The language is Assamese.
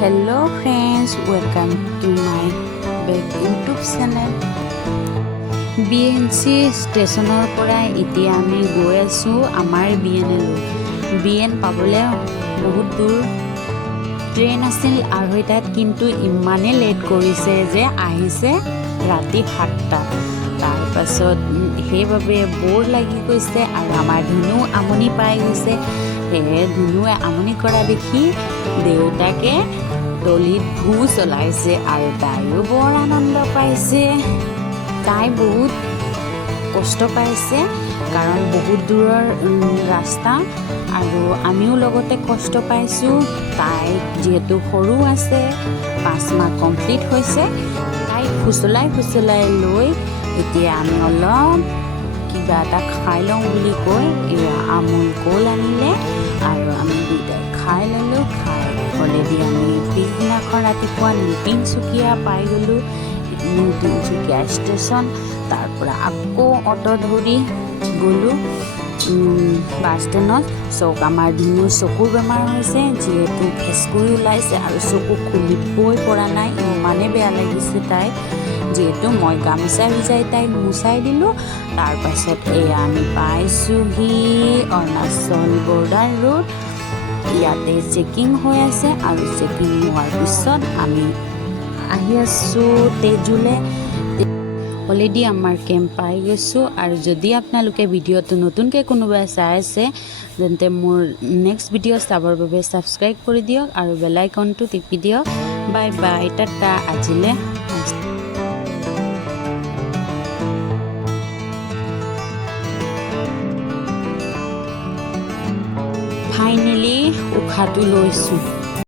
Hello friends, welcome to my back YouTube channel. BNC ষ্টেচনৰ পৰা এতিয়া আমি গৈ আছো আমাৰ BN পাবলে বহুত দূৰ ট্ৰেইন আছিল 8টাত কিন্তু ইমানে লেট কৰিছে যে আহিছে ৰাতি 7টা তাৰ পাছত হেইভাবে বৰ লাগি গৈছে আৰু আমাৰ ধুনু আমনি পাই গৈছে ধুনুৱে আমনি কৰা দেখি দেউতাকে দলিত ভু চলাইছে আৰু তাইও বৰ আনন্দ পাইছে তাই বহুত কষ্ট পাইছে কাৰণ বহুত দূৰৰ ৰাস্তা আৰু আমিও লগতে কষ্ট পাইছো তাই যেহেতু সৰু আছে 5 মাহ কমপ্লিট হৈছে তাই ফুসলাই লৈ এতিয়া আমি অলপ কিবা এটা খাই লওঁ বুলি কৈ আমুল কোল আনিলে আৰু আমি দুটাই খাই ললো খাই অলৰেডি আমি পিছদিনাখন ৰাতিপুৱা তিনিচুকীয়া পাই গলো তিনিচুকীয়া ষ্টেচন তাৰ পৰা আকৌ অটো ধৰি গলো বাছ ষ্টেণ্ডত আমাৰ ধুনুৰ চকুৰ বেমাৰ হৈছে যিহেতু ফেচকুৰি ওলাইছে আৰু চকু খুলিবই পৰা নাই ইমানে বেয়া লাগিছে তাই যেহেতু মই গামোচা ভিজাই তাইক মুচাই দিলোঁ তাৰ পাছত আমি পাইছোঁহি অৰুণাচল বৰ্ডাৰ ৰোড ইয়াতে চেকিং হৈ আছে আৰু চেকিং হোৱাৰ পিছত আমি আহি আছোঁ তেজুলে অলৰেডি আমাৰ কেম্প পাই গৈছোঁ আৰু যদি আপোনালোকে ভিডিঅ'টো নতুনকৈ কোনোবাই চাই আছে তেন্তে মোৰ নেক্সট ভিডিঅ' চাবৰ বাবে ছাবস্ক্ৰাইব কৰি দিয়ক আৰু বেল আইকনটো টিপি দিয়ক বাই বাই টাটা আজিলে ফাইনেলি উশাহটো লৈছোঁ